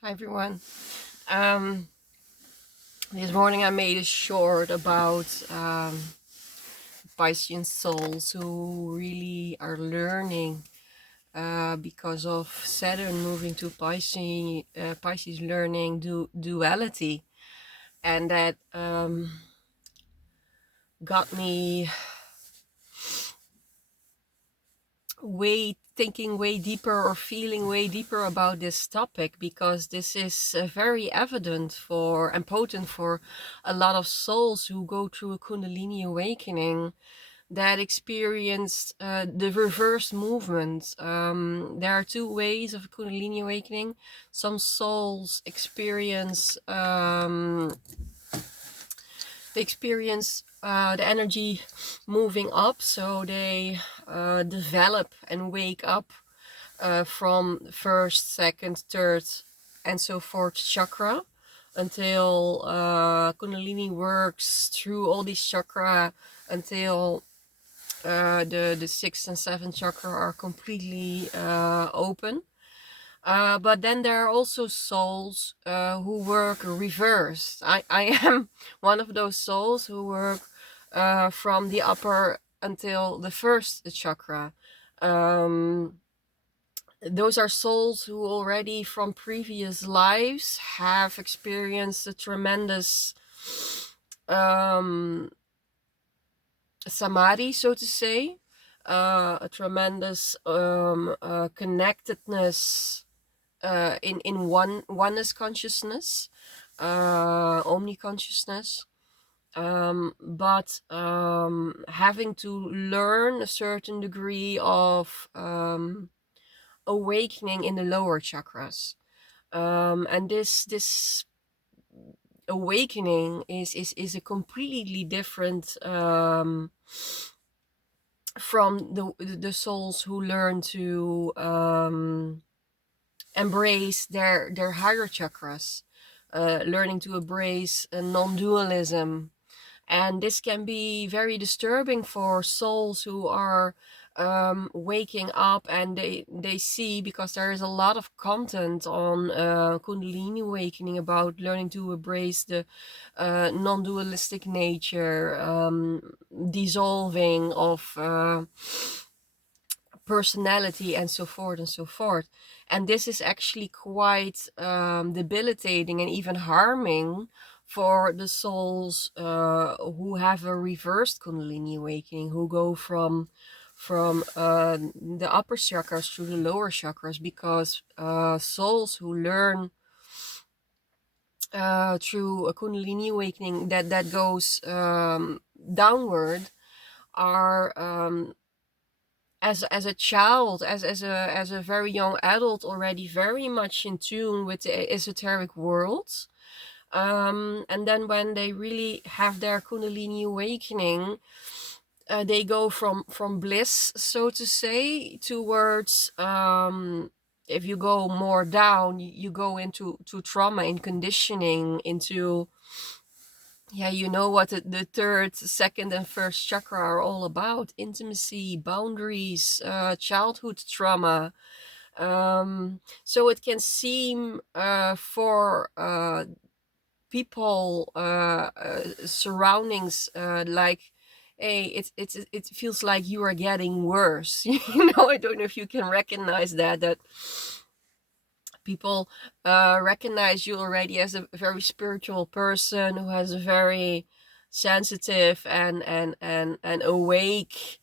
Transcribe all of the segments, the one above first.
Hi everyone. Um, this morning I made a short about Piscean souls who really are learning because of Saturn moving to Pisces. Pisces learning duality, and that got me thinking way deeper or feeling way deeper about this topic, because this is very evident for and potent for a lot of souls who go through a kundalini awakening that experienced the reverse movement. There are two ways of kundalini awakening. Some souls experience the energy moving up, so they develop and wake up from first, second, third, and so forth chakra until Kundalini works through all these chakra until the sixth and seventh chakra are completely open. But then there are also souls who work reversed. I am one of those souls who work from the upper until the first chakra. Um, those are souls who already from previous lives have experienced a tremendous um, samadhi, so to say, a tremendous connectedness in oneness consciousness, omni-consciousness, but having to learn a certain degree of awakening in the lower chakras. And this awakening is a completely different from the souls who learn to embrace their higher chakras, learning to embrace a non-dualism. And this can be very disturbing for souls who are waking up, and they see, because there is a lot of content on Kundalini awakening about learning to embrace the non-dualistic nature, dissolving of personality, and so forth and so forth. And this is actually quite debilitating and even harming for the souls who have a reversed Kundalini awakening, who go from the upper chakras to the lower chakras, because souls who learn through a Kundalini awakening that goes downward are as a child, as a very young adult, already very much in tune with the esoteric world. And then when they really have their Kundalini awakening, they go from bliss, so to say, towards if you go more down, you go into trauma and conditioning, into you know what the third, second, and first chakra are all about: intimacy, boundaries, childhood trauma. So it can seem for people, surroundings, like, hey, it feels like you are getting worse. I don't know if you can recognize that people recognize you already as a very spiritual person who has a very sensitive and awake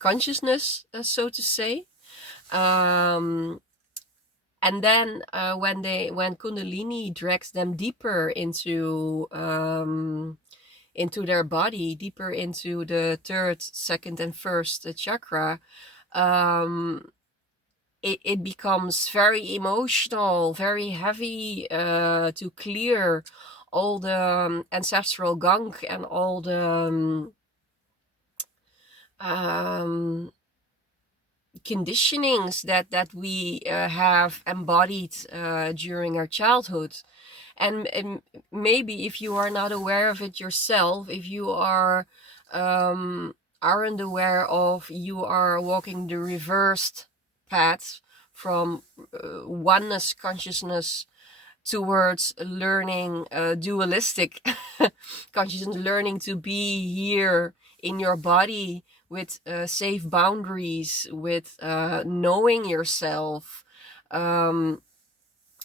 consciousness, so to say. Um, and then when Kundalini drags them deeper into their body, deeper into the third, second, and first chakra, um, it becomes very emotional, very heavy, to clear all the ancestral gunk and all the um, conditionings that we have embodied during our childhood. And maybe if you are not aware of it yourself, if you aren't aware of, you are walking the reversed path from oneness consciousness towards learning dualistic consciousness, learning to be here in your body with safe boundaries, with knowing yourself. Um,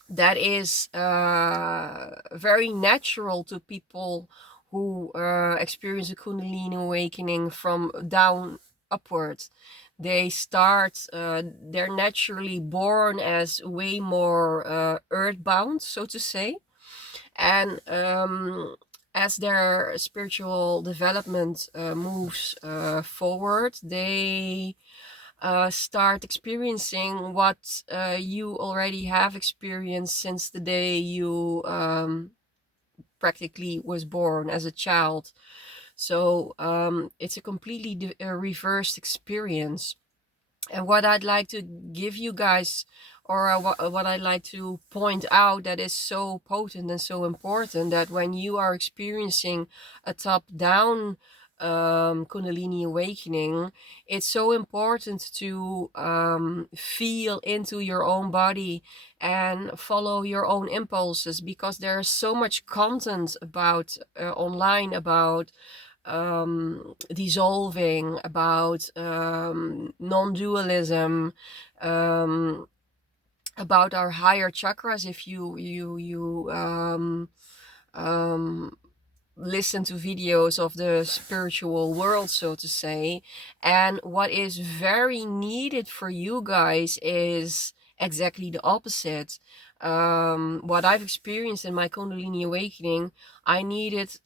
that is very natural to people who experience a kundalini awakening from down upwards. They start, they're naturally born as way more earthbound, so to say. And as their spiritual development moves forward, they start experiencing what you already have experienced since the day you practically was born as a child. So it's a completely reversed experience. And what I'd like to give you guys, or what I'd like to point out that is so potent and so important, that when you are experiencing a top-down Kundalini awakening, it's so important to feel into your own body and follow your own impulses, because there's so much content about online about dissolving, about non-dualism, um, about our higher chakras. If you um, listen to videos of the spiritual world, so to say, and what is very needed for you guys is exactly the opposite. What I've experienced in my Kundalini awakening, I needed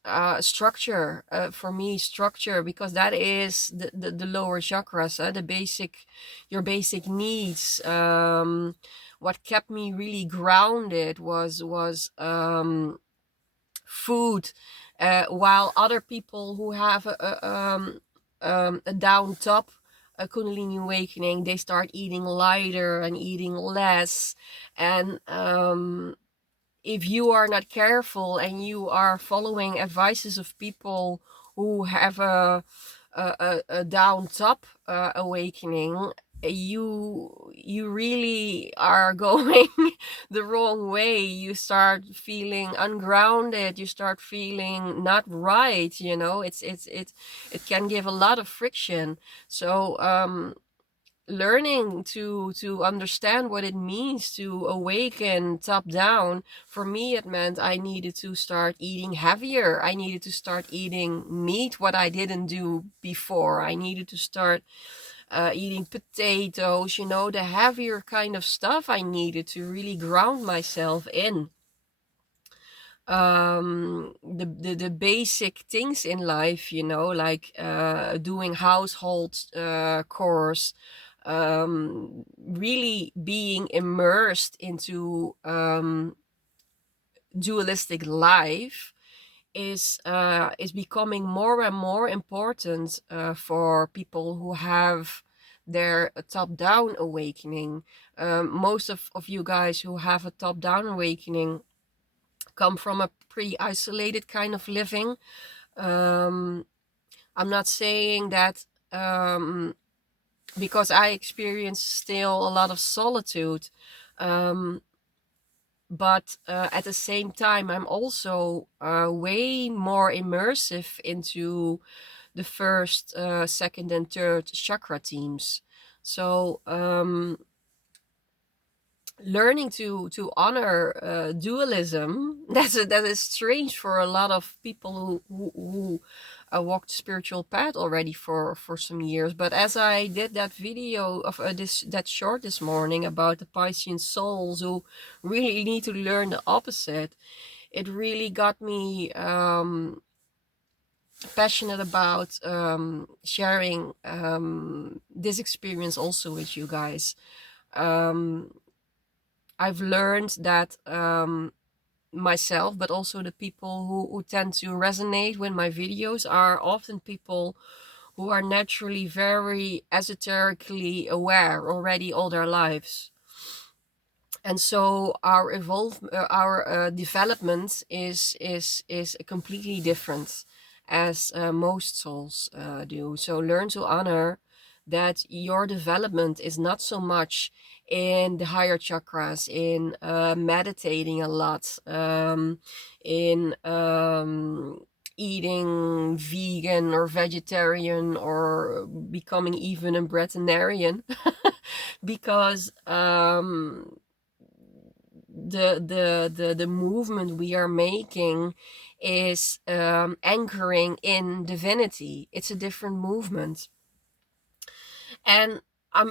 structure. For me, structure, because that is the lower chakras, the basic, your basic needs. What kept me really grounded was food, while other people who have a down top, a Kundalini awakening, they start eating lighter and eating less. And if you are not careful and you are following advices of people who have a down top awakening, you really are going the wrong way. You start feeling ungrounded, you start feeling not right, you know. It can give a lot of friction. So learning to understand what it means to awaken top down, for me it meant I needed to start eating heavier. I needed to start eating meat, what I didn't do before. I needed to start eating potatoes, you know, the heavier kind of stuff I needed to really ground myself in the basic things in life, you know, like doing household chores, really being immersed into dualistic life is becoming more and more important for people who have their top-down awakening. Most of you guys who have a top-down awakening come from a pretty isolated kind of living. I'm not saying that because I experience still a lot of solitude, but at the same time, I'm also way more immersive into the first, second, and third chakra teams. So learning to honor dualism, that is strange for a lot of people who walked the spiritual path already for some years. But as I did that video of that short this morning about the Piscean souls who really need to learn the opposite, it really got me passionate about sharing this experience also with you guys. I've learned that myself, but also the people who tend to resonate with my videos, are often people who are naturally very esoterically aware already all their lives. And so our development is completely different, as most souls do. So learn to honor that your development is not so much in the higher chakras, in meditating a lot, in eating vegan or vegetarian or becoming even a bretonarian, because the movement we are making is anchoring in divinity. It's a different movement. And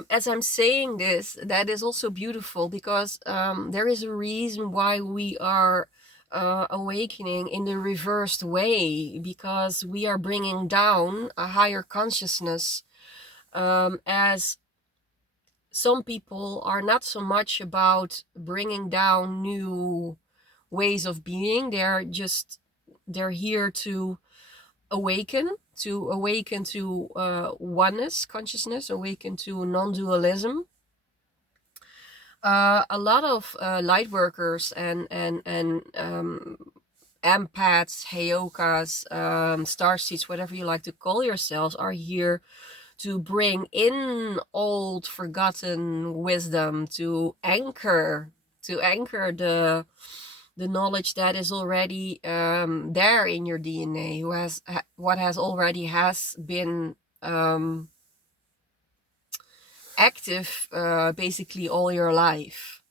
as I'm saying this, that is also beautiful, because there is a reason why we are awakening in the reversed way, because we are bringing down a higher consciousness, as some people are not so much about bringing down new ways of being. They're here to awaken, to oneness consciousness, awaken to non-dualism. A lot of light workers and empaths, heyokas, starseeds, whatever you like to call yourselves, are here to bring in old forgotten wisdom, to anchor the knowledge that is already there in your DNA, what has already has been active basically all your life.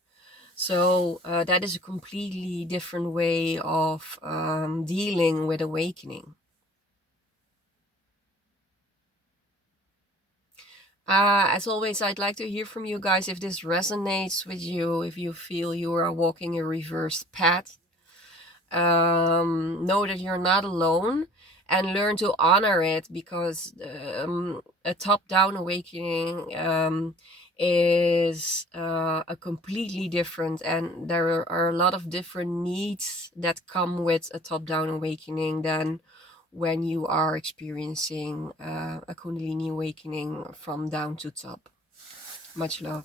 So that is a completely different way of dealing with awakening. As always, I'd like to hear from you guys if this resonates with you, if you feel you are walking a reverse path. Know that you're not alone, and learn to honor it, because a top-down awakening is a completely different, and there are a lot of different needs that come with a top-down awakening than when you are experiencing a kundalini awakening from down to top. Much love.